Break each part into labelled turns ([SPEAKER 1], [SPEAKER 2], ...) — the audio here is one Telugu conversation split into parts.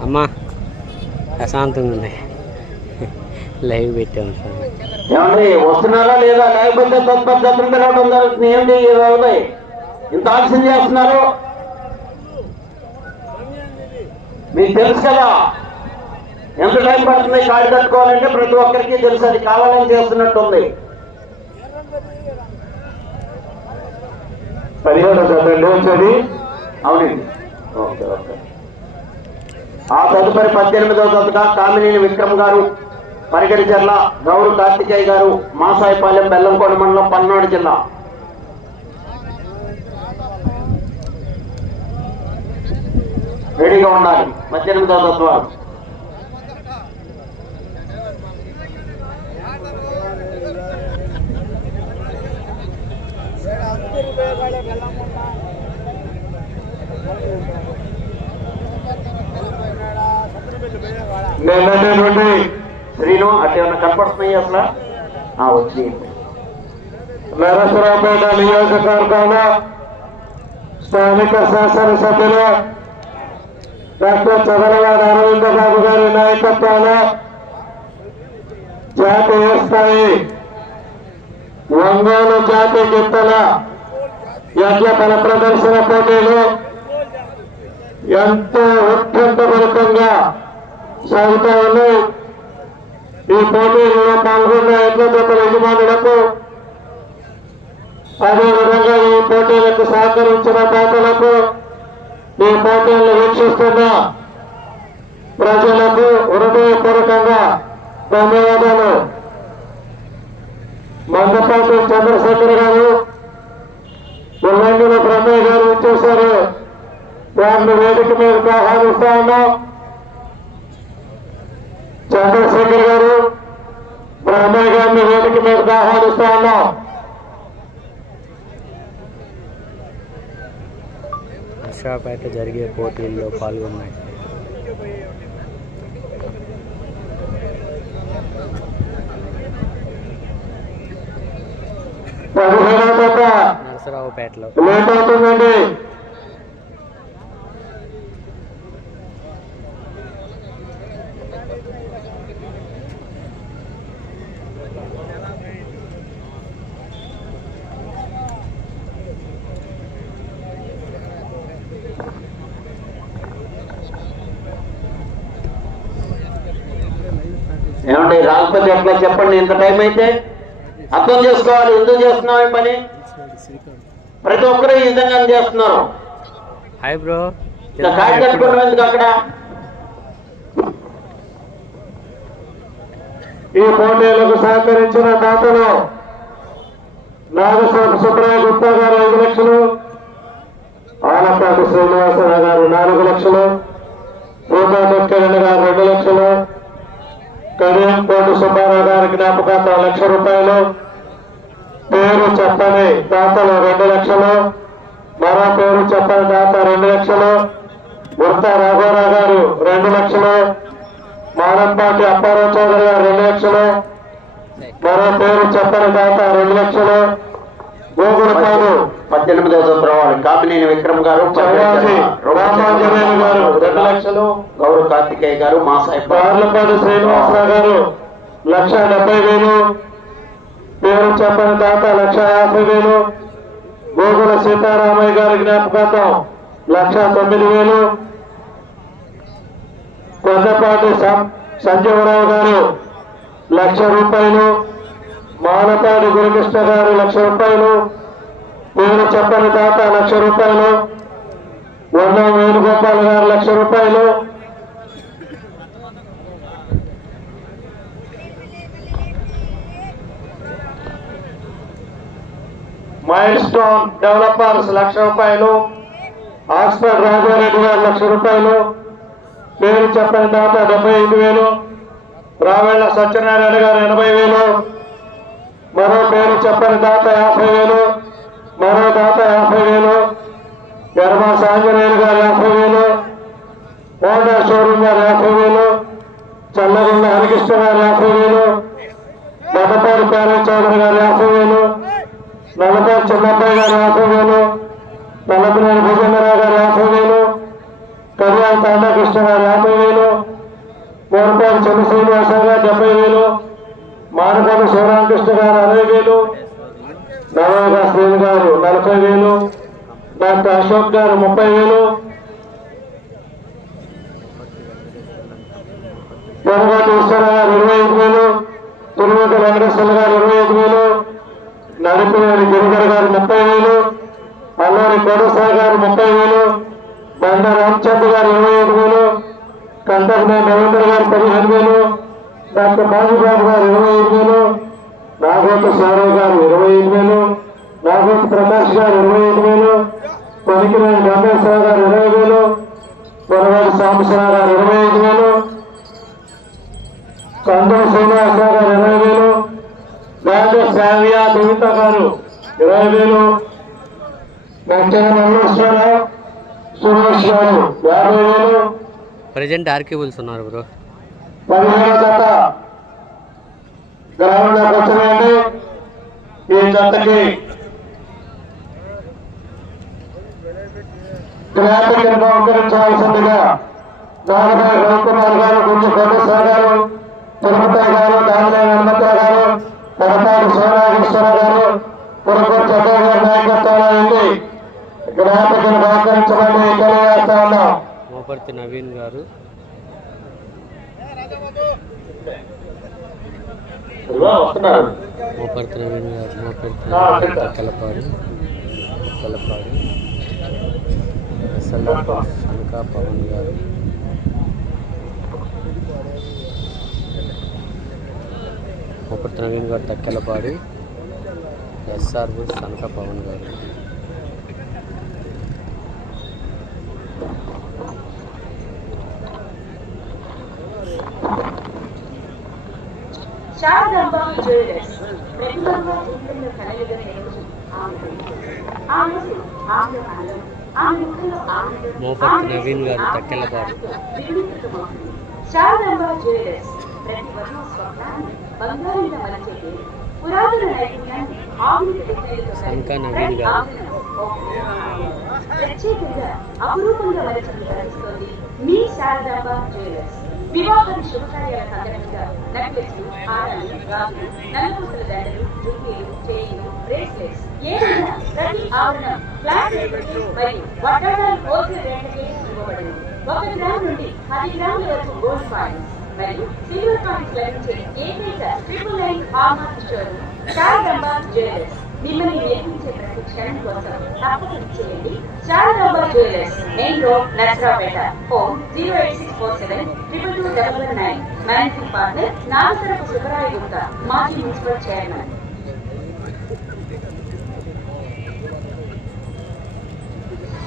[SPEAKER 1] అమ్మా ప్రశాంతంగా ఉంది లైవ్ పెట్టాము సార్.
[SPEAKER 2] ఏమండి వస్తున్నారా లేదా? లేకపోతే తత్పద్ధతులు పిలవడం జరుగుతుంది. ఏంటి ఇంత ఆలస్యం చేస్తున్నారు. మీకు తెలుసు కదా ఎంత టైం పడుతుంది కాడి కట్టుకోవాలంటే ప్రతి ఒక్కరికి తెలుసు అది కావాలని చేస్తున్నట్టుంది. పదిహేడు చెప్పండి వచ్చేది అవునండి. Okay okay. ఆ తదుపరి పద్దెనిమిదవ జతగా కామినేని విక్రమ్ గారు పరిగడి జిల్లా గౌరు కార్తికేయ గారు మాసాయిపాలెం బెల్లంకోట మండలం పల్నాడు జిల్లా. రెడీగా ఉండాలి. పద్దెనిమిదవ జత వారు నిన్నటువంటి శ్రీను అటు ఏమన్నా కనపడుతున్నాయి అసలు? ఆ, వచ్చి.
[SPEAKER 3] నరసరావుపేట నియోజకవర్గంలో స్థానిక శాసనసభ్యులు డాక్టర్ చదలవాడ అరవింద బాబు గారి నాయకత్వంలో జాతీయ స్థాయి ఒంగోలు జాతి గిత్తల యజ్ఞ ఫల ప్రదర్శన పోటీలు ఎంతో ఉత్కంఠభరితంగా సాగుతూ ఉన్నాయి ఈ పోటీలలో పాల్గొన్న ఎడ్ల జతల యజమానులకు అదేవిధంగా ఈ పోటీలకు సహకరించిన దాతలకు ఈ పోటీలను వీక్షిస్తున్న ప్రజలకు హృదయపూర్వకంగా ధన్యవాదాలు. మందపాటి చంద్రశేఖర్ గారు ఉల్లంఘన బ్రహ్మయ్య గారు వచ్చేసారు వారిని వేదిక మీదకి ఆహ్వానిస్తా ఉన్నాం. చంద్రశేఖర్ గారు బ్రహ్మయ్య గారిని వేదిక మీదకి ఆహ్వానిస్తా ఉన్నాం.
[SPEAKER 1] నర్సాపేట జరిగే పోటీల్లో పాల్గొన్నాయి. నరసరావుపేటలో.
[SPEAKER 3] లేట్ అవుతుందండి.
[SPEAKER 2] ఏమండి రాకపోతే ఎట్లా చెప్పండి? ఇంత టైం అయితే అర్థం చేసుకోవాలి. ఎందుకు చేస్తున్నాం ఈ పని? ప్రతి ఒక్కరు ఈ విధంగా చేస్తున్నారు.
[SPEAKER 1] Hi
[SPEAKER 2] bro. కాడి కట్టుకోవడం ఎందుకు అక్కడ?
[SPEAKER 3] ఈ పోటీలకు సహకరించిన దాతలు నాగస్వామి సుబ్రయ్య గుప్తా గారు ఐదు లక్షలు ఆలపాటి శ్రీనివాసరావు గారు నాలుగు లక్షలు ముఖ్యరణ గారు రెండు లక్షలు కడియం కోటి సుబ్బారావు గారి జ్ఞాపకార్థం లక్ష రూపాయలు. పేరు చెప్పని దాతలు రెండు లక్షలు. మరో పేరు చెప్పని దాత రెండు లక్షలు. వృత్త రాఘవరావు గారు రెండు లక్షలు. మానంపాటి అప్పారావు చౌదరి గారు రెండు లక్షలు. మరో పేరు చెప్పని దాత రెండు లక్షలు. గోగులపాడు
[SPEAKER 2] పద్దెనిమిదవ సంవత్సరం కామినేని విక్రమ్ గారు
[SPEAKER 3] చౌరాసి రామాంజనేయులు గారు రెండు లక్షలు
[SPEAKER 2] గౌరవ కార్తికేయ గారు మాసాయి
[SPEAKER 3] పార్లపాడు శ్రీనివాసరావు గారు లక్ష డెబ్బై వేలు. పేరు చెప్పని దాత లక్ష యాభై వేలు. గోగుల సీతారామయ్య గారి జ్ఞాపకార్థం లక్ష తొమ్మిది వేలు. కొండపాటి సంజీవరావు గారు లక్ష రూపాయలు. మానపాటి గురుకృష్ణ గారు లక్ష రూపాయలు. పేరు చెప్పని దాత లక్ష రూపాయలు. వన్నం వేణుగోపాల్ గారు లక్ష రూపాయలు. మైల్ స్టోన్ డెవలపర్స్ లక్ష రూపాయలు. ఆక్స్ఫర్డ్ రాజారెడ్డి గారు లక్ష రూపాయలు. పేరు చెప్పని దాత డెబ్బై ఐదు వేలు. రావేళ్ళ సత్యనారాయణ గారు ఎనభై వేలు. మరో పేరు చెప్పని దాత యాభై వేలు. మరో దాత యాభై వేలు. ఎర్మా సాంజనేయులు గారు యాభై వేలు హోండా షోరూమ్ గారు యాభై వేలు చల్లగొండ హరికృష్ణ గారు యాభై వేలు మదపాటి పేరు చౌదరి గారు యాభై వేలు నల్లపాటి చిన్నబ్బాయి గారు యాభై వేలు నల్లపినేని భుజంగరావు గారు యాభై వేలు కడియాల తాండాకృష్ణ గారు యాభై వేలు కోరపాటి చెన్న శ్రీనివాసరావు గారు డెబ్బై వేలు మానకొండ శివరామకృష్ణ గారు అరవై వేలు నవోగా శ్రీని గారు నలభై వేలు డాక్టర్ అశోక్ గారు ముప్పై వేలు. పొరపాటు ఈశ్వర గారు ఇరవై ఐదు వేలు. తిరుమల వెంకటేశ్వర గారు ఇరవై ఐదు వేలు. నడిపివేలి గిరిధర్ గారు ముప్పై వేలు. అల్లూరి కోడసాయి గారు ముప్పై వేలు. బండ రామచంద్ర గారు ఇరవై ఐదు వేలు. కంటకనే నరేంద్ర గారు పదిహేను వేలు. డాక్టర్ బాబుబాబు గారు ఇరవై ఐదు వేలు. నాగోత సారవ్ గారు ఇరవై ఐదు వేలు. నాగోత ప్రకాష్ గారు ఇరవై ఐదు వేలు. పనికిరేని గంగేశ్వర గారు ఇరవై వేలు పొరవాడి సాంబశివరావు గారు ఇరవై ఐదు వేలు కందం శ్రీనివాసరావు గారు ఇరవై వేలు గాంధీ శ్రావ్య దేవిత గారు ఇరవై వేలు వెంకయ్య మల్లేశ్వరరావు సురేష్ గారు యాభై వేలు.
[SPEAKER 1] ప్రజెంట్ ఆర్కేబుల్స్ ఉన్నారు బ్రో.
[SPEAKER 3] పదిహేను జత వచ్చినాయండి ఈ జతకి గ్రాఫిక్ బహుకరించవలసిందిగా నాగరాయ రవికుమార్ గారు గుంజు కోటేశ్వర గారు తిరుపతి గారు దామినే హనుమంతరావు గారు పొరపాటి శివనాగేశ్వర గారు పురకొట్టు చక్కయ్య గారి నాయకత్వంలో ఉంది గ్రాఫిక్ బహుకరించమని తెలియజేస్తా ఉన్నాం
[SPEAKER 1] మోపర్తి నవీన్ గారు.
[SPEAKER 3] వస్తున్నారు
[SPEAKER 1] మోపర్తి నవీన్ గారు మోపర్తి కలపాడు కలపాడు. ఎస్ఎల్ఆర్ శనకా పవన్ గారు. ముప్పటి నవీన్ గారు తక్కెలపాడు ఎస్ఆర్ సనక పవన్ గారు.
[SPEAKER 4] జ్యువెలర్స్ ఆమె ఆమె ఆమె ఆనందం ఆమె ముఖంలో ఆనందం
[SPEAKER 1] మోపర్తి
[SPEAKER 4] ఆమె
[SPEAKER 1] నవీన్ గారు
[SPEAKER 4] ఆమె
[SPEAKER 1] తక్కెలపాడు.
[SPEAKER 4] విలీనమవుతుంది. శారదాంబ జ్యువెలర్స్ ప్రతి వధువు స్వప్నాన్ని బంగారంగా మలచేది పురాతన నైపుణ్యాన్ని ఆధునిక డిజైన్లతో
[SPEAKER 1] శంకా
[SPEAKER 4] కలిపి
[SPEAKER 1] నవీన్ గారు.
[SPEAKER 4] ఆభరణం ఒక ప్రత్యేకంగా అపురూపంగా మలచింది కనిపిస్తోంది మీ శారదాంబ జ్యువెలర్స్ వివాహాది శుభకార్యాల సందర్భంగా నెక్లెస్లు హారాలు రాజులు నలుపూసల దండలు జుట్టీలు చైన్లు బ్రేస్లెట్స్ ఏదైనా ప్రతి ఆవరణం ఫ్లాట్ రేట్లకి మరియు వడ్డాణాలు హోల్సేల్ రేట్లకి ఇవ్వబడింది ఒక గ్రామ్ నుండి పది గ్రాముల వరకు గోల్డ్ కాయిన్స్ మరియు సిల్వర్ కాయిన్స్ లభించే ఏకైక triple nine hallmark store Sharadamba jewellers మిమ్మల్ని నేర్పించే ప్రతి క్షణం కోసం తప్పక చేయండి Sharadamba jewellers main road Narasaraopet phone zero eight six four seven triple two double one nine managing partner Nagasarapu Subbaraya Gupta మాజీ municipal chairman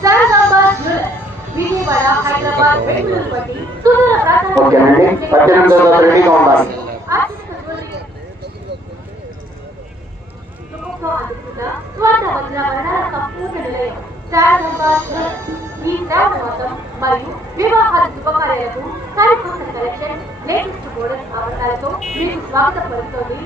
[SPEAKER 4] Sharadamba jewellers Vijayawada Hyderabad Bengaluru వంటి సుదూర ప్రాంతాల
[SPEAKER 2] ఓకేనండి పద్దెనిమిదో తేదీ రెడీగా ఉండాలి
[SPEAKER 4] ఆర్థిక జ్యువెలరీ యువకులతో అధికృత స్వర్ణ వజ్ర వర్ణాల సంపూర్ణ నిలయం ఈ శ్రావణ మరియు వివాహాల శుభకార్యాలకు సరికొత్త కలెక్షన్ లేటెస్ట్ మోడల్ ఆవరణాలతో మీకు స్వాగతం పలుకుతోంది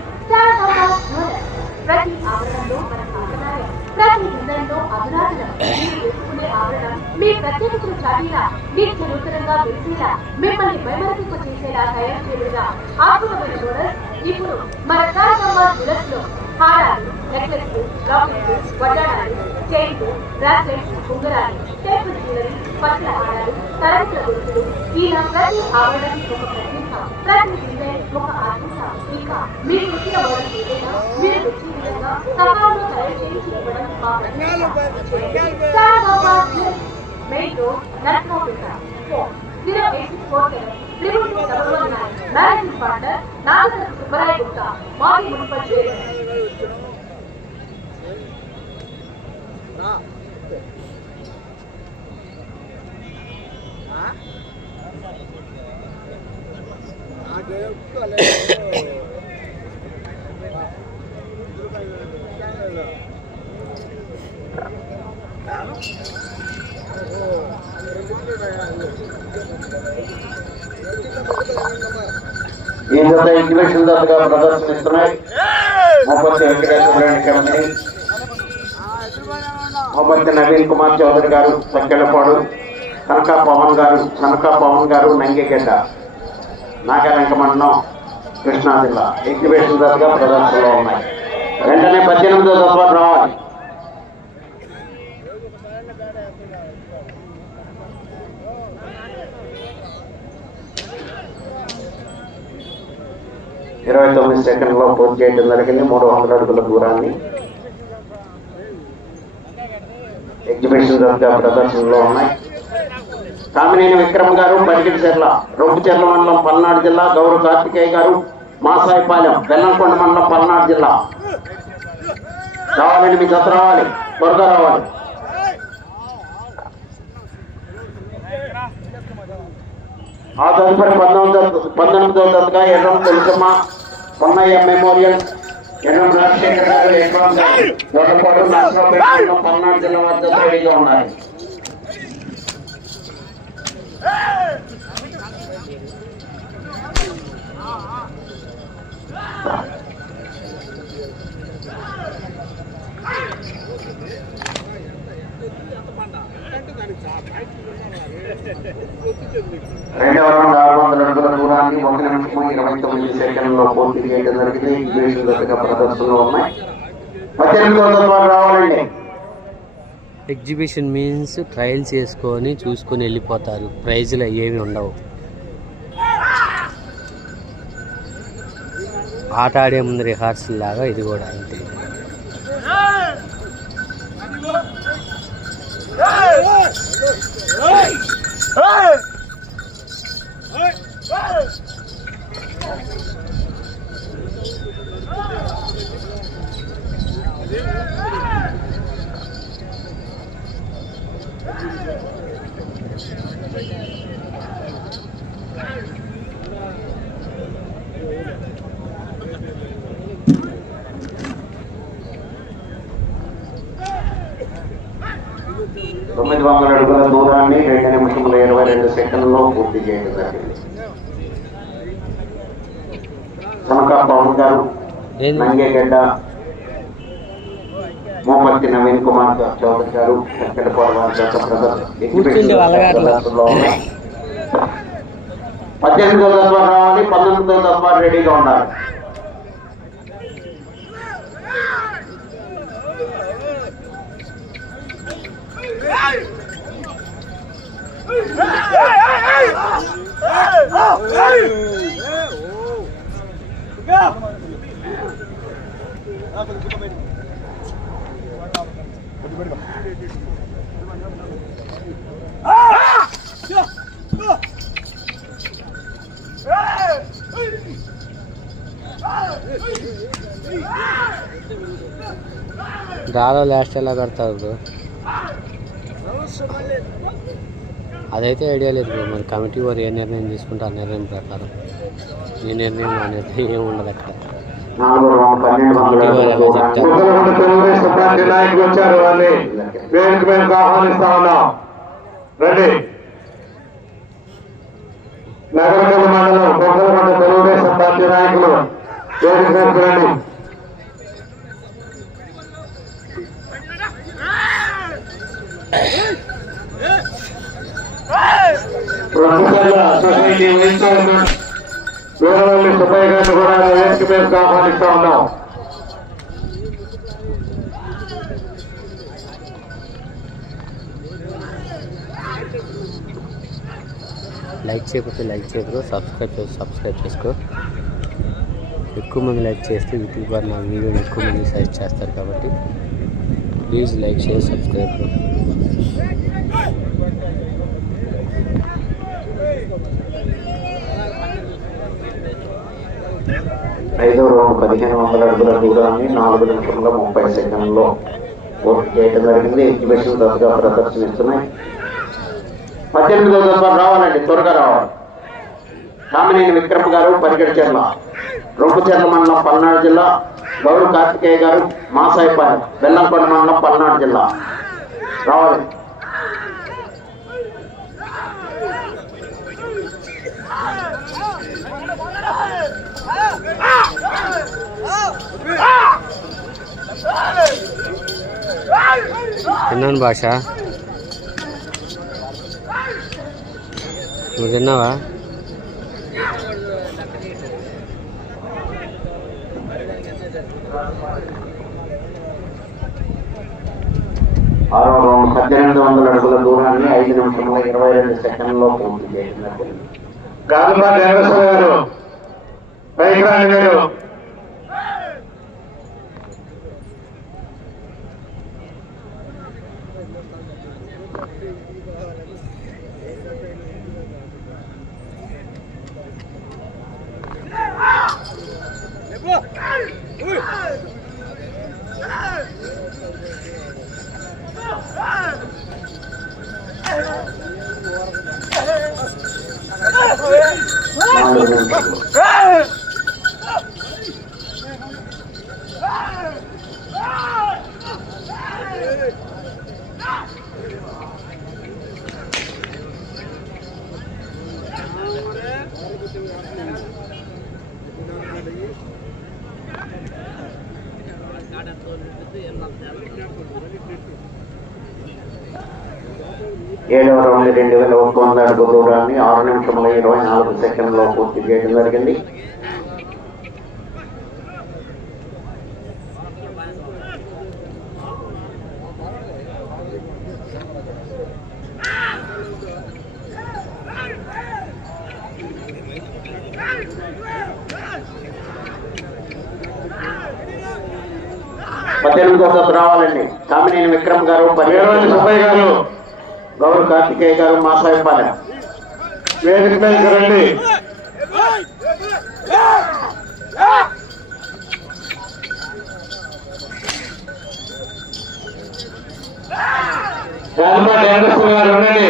[SPEAKER 4] ప్రతి ఆవరణలో మన సాంప్రదాయం ప్రతి డిజైన్లో అభిలాషణం మీరు వేసుకునే ఆవరణ మీ ప్రత్యేకతను చాటిలా నిత్య నూతనంగా వెలిసేలా మిమ్మల్ని మైమరిపింప చేసేలా తయారు చేయగా అద్భుతమైన మోడల్స్ ఇప్పుడు మన శారదాంబ జ్యువెలర్స్లో హారాలు నెక్లెస్లు లాకెట్లు వడ్డాణాలు చైన్లు బ్రాస్లెట్స్ ఉంగరాలు టేపుల్ జ్యువెలరీ పట్ల హారాలు తరగతుల గొలుసులు ఇలా ప్రతి ఆభరణం ఒక ప్రత్యేక ప్రతి డిజైన్ ఒక అద్భుతం ఇంకా మీరు వచ్చిన మోడల్ ఏదైనా మీరు వచ్చే విధంగా సకాలంలో తయారు చేయించి ఇవ్వడం మా ప్రత్యేకత Sharadamba jewellers main road Narsaraopet phone zero eight six four seven triple two double one nine managing partner Nagasara Subbaraya Gupta మాజీ మున్సిపల్ చైర్మన్
[SPEAKER 2] ఈ జత ఎగ్జిబిషన్ జతగా ప్రదర్శనిస్తున్నాయి మొహమ్మద్ వెంకటేశ్వర రెడ్డి కంపెనీ మొహమ్మద్ నవీన్ కుమార్ చౌదరి గారు సక్కెలపాడు కనకా పవన్ గారు కనకా పవన్ గారు నంగిగడ్డ నాగరంక మండలం కృష్ణా జిల్లా. ఎగ్జిబిషన్ దశగా ప్రదర్శనలో ఉన్నాయి. వెంటనే పద్దెనిమిదో దశ రావాలి. ఇరవై తొమ్మిది సెకండ్లో పూర్తి చేయడం జరిగింది. మూడు వందల అడుగుల దూరాన్ని. ఎగ్జిబిషన్ దశగా ప్రదర్శనలో ఉన్నాయి. కామినేని విక్రమ్ గారు పరిగిడిచెర్ల రొంపుచెర్ల మండలం పల్నాడు జిల్లా గౌరవ కార్తికేయ గారు మాసాయిపాలెం బెల్లంకొండ మండలం పల్నాడు జిల్లా. రావాలండి మీ జత రావాలి త్వరగా రావాలి. ఆ తదుపరి పంతొమ్మిదో పంతొమ్మిదో తరగతిగా ఎర్రం తెలుసమ్మ పొన్నయ్య మెమోరియల్ ఎర్రం రాజశేఖర్ గారు ఎర్రం గారు దొడ్డపాడు నర్సరావుపేట మండలం పల్నాడు జిల్లా వద్ద రెడీగా ఉన్నారు రెండవ రౌండ్ ఆరు వందల దూరాన్ని ఒక నిమిషము ఇరవై తొమ్మిది సెకండ్లో పూర్తి చేయడం జరిగింది. ఇంగ్లీష్ ప్రదర్శనలో ఉన్నాయి. పద్దెనిమిది వందల రావాలండి.
[SPEAKER 1] ఎగ్జిబిషన్ మీన్స్ ట్రయల్స్ చేసుకొని చూసుకొని వెళ్ళిపోతారు. ప్రైజులు ఏమి ఉండవు. ఆట ఆడే ముందు రిహార్సల్ లాగా ఇది కూడా అంతే.
[SPEAKER 2] తొమ్మిది వందల అడుగుల దూరాన్ని రెండు నిమిషముల ఇరవై రెండు సెకండ్లో పూర్తి చేయడం జరిగింది కనుక పవన్ గారు
[SPEAKER 1] ఏంది?
[SPEAKER 2] నంగేగడ్డ నవీన్ కుమార్ చౌదరి గారు. పద్దెనిమిదో దశ రావాలి పంతొమ్మిదో దశ రెడీగా ఉండాలి
[SPEAKER 1] డ్రాలో లాస్ట్ ఎలా కడతారు బ్రో అదైతే ఐడియా లేదు బ్రో మరి కమిటీ వారు ఏ నిర్ణయం తీసుకుంటారు? ఆ నిర్ణయం ప్రకారం. ఈ నిర్ణయం ఆ నిర్ణయం ఏమి ఉండదు అక్కడ.
[SPEAKER 2] నాలుగో పన్నెండు వందల
[SPEAKER 3] తెలుగుదేశం పార్టీ నాయకులు వచ్చారు వారిని వేదిక మేము ఆహ్వానిస్తా ఉన్నాం రండి నగరకల్ మండలం ముసలగొండ తెలుగుదేశం పార్టీ నాయకులు వేదిక మీదకి రండి సొసైటీ వైస్ చైర్మన్ సుబ్బయ్య గారిని కూడా వేదిక మీదకి ఆహ్వానిస్తా ఉన్నాం.
[SPEAKER 1] లైక్ చేయకపోతే లైక్ చేయరు సబ్స్క్రైబ్ చేసి సబ్స్క్రైబ్ చేసుకో. ఎక్కువ మంది లైక్ చేస్తే యూట్యూబ్ వారు నా వీడియోని ఎక్కువ మంది సజెస్ట్ చేస్తారు కాబట్టి ప్లీజ్ లైక్ చేసి సబ్స్క్రైబ్ బ్రో
[SPEAKER 2] ఐదో రౌండ్ పదిహేను వందల అడుగుల దూరాన్ని నాలుగు నిమిషంలో ముప్పై సెకండ్లో పూర్తి చేయడం జరిగింది. ఎగ్జిబిషన్ దశగా ప్రదర్శనిస్తున్నాయి. పద్దెనిమిదో దశ రావాలండి త్వరగా రావాలి. కామినేని విక్రమ్ గారు పరిగెడిచెర్ల రొంపుచెర్ల మండలం పల్నాడు జిల్లా. గౌరవ కార్తికేయ గారు మాసాయిపాలెం బెల్లంకొండ మండలం పల్నాడు జిల్లా. రావాలి.
[SPEAKER 1] విన్నాను భాష? నువ్వు తిన్నావా?
[SPEAKER 2] ఆరో పద్దెనిమిది వందల అడుగుల దూరాన్ని ఐదు నిమిషంలో ఇరవై రెండు సెకండ్లో పూర్తి చేసినట్టు.
[SPEAKER 3] గారు. Oh,
[SPEAKER 2] my God. ఏడవ రౌండ్ రెండు వేల ఒక్క వందల అడుగు దూరాన్ని ఆరు నిమిషంలో ఇరవై నాలుగు సెకండ్లో పూర్తి చేయడం జరిగింది పద్దెనిమిది వందలు రావాలండి కామినేని విక్రమ్ గారు
[SPEAKER 3] సుబ్బయ్య గారు
[SPEAKER 2] గౌరవ కార్తికేయ గారు మాసాయిపాలెం
[SPEAKER 3] వేదిక మీదకి రండి. గాజుపాటి వెంకటేశ్వర గారు ఉండండి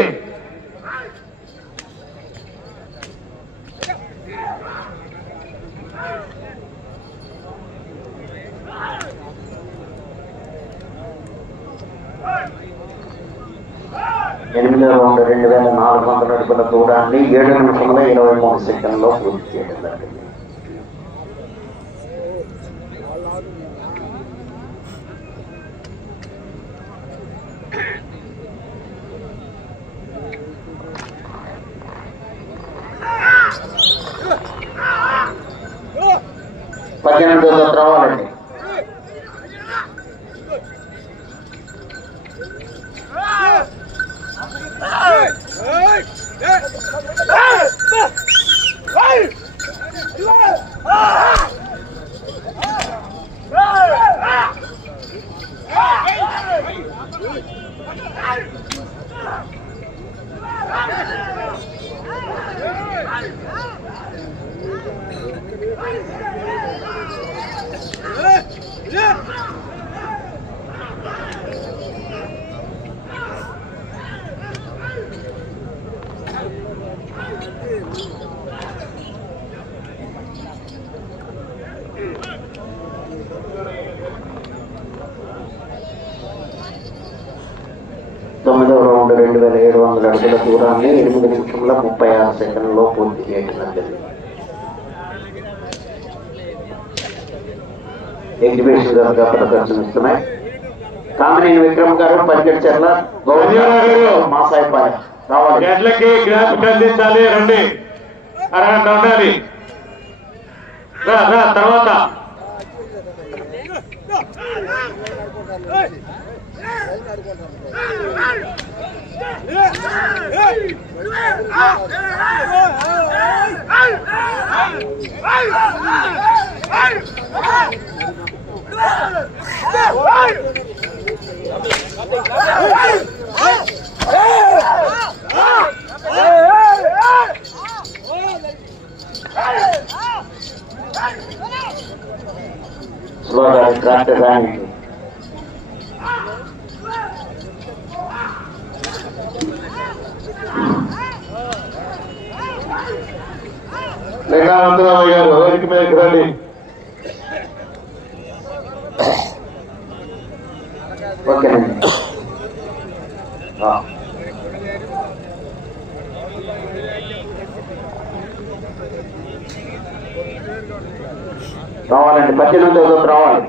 [SPEAKER 2] ఎనిమిదవ రౌండ్ రెండు వేల నాలుగు వందల దూరాన్ని ఏడు నిమిషంలో ఇరవై మూడు సెకండ్లో పూర్తి చేయడం తొమ్మిదవ రౌండ్ రెండు వేల ఏడు వందల అడుగుల దూరాన్ని ఎనిమిది నిమిషముల ముప్పై ఆరు సెకండ్లో పూర్తి చేయడం జరిగింది ఎగ్జిబిషన్ జరగా ప్రదర్శనిస్తున్నాయి కామినేని విక్రమ్ గారు పరిగెట్ చర్ల మాసాయిపాలెం రావాలి.
[SPEAKER 3] గడ్లకి గ్రాఫిక్ అందించాలి రండి. అరగంట ఉండాలి. రా రా తర్వాత.
[SPEAKER 2] రాష్ట్రానికి క్రాఫ్ట్
[SPEAKER 3] లింగానందరావు గారు రండి
[SPEAKER 2] ఓకేనండి ఆ. రావాలండి పద్దెనిమిది వందలు రావాలి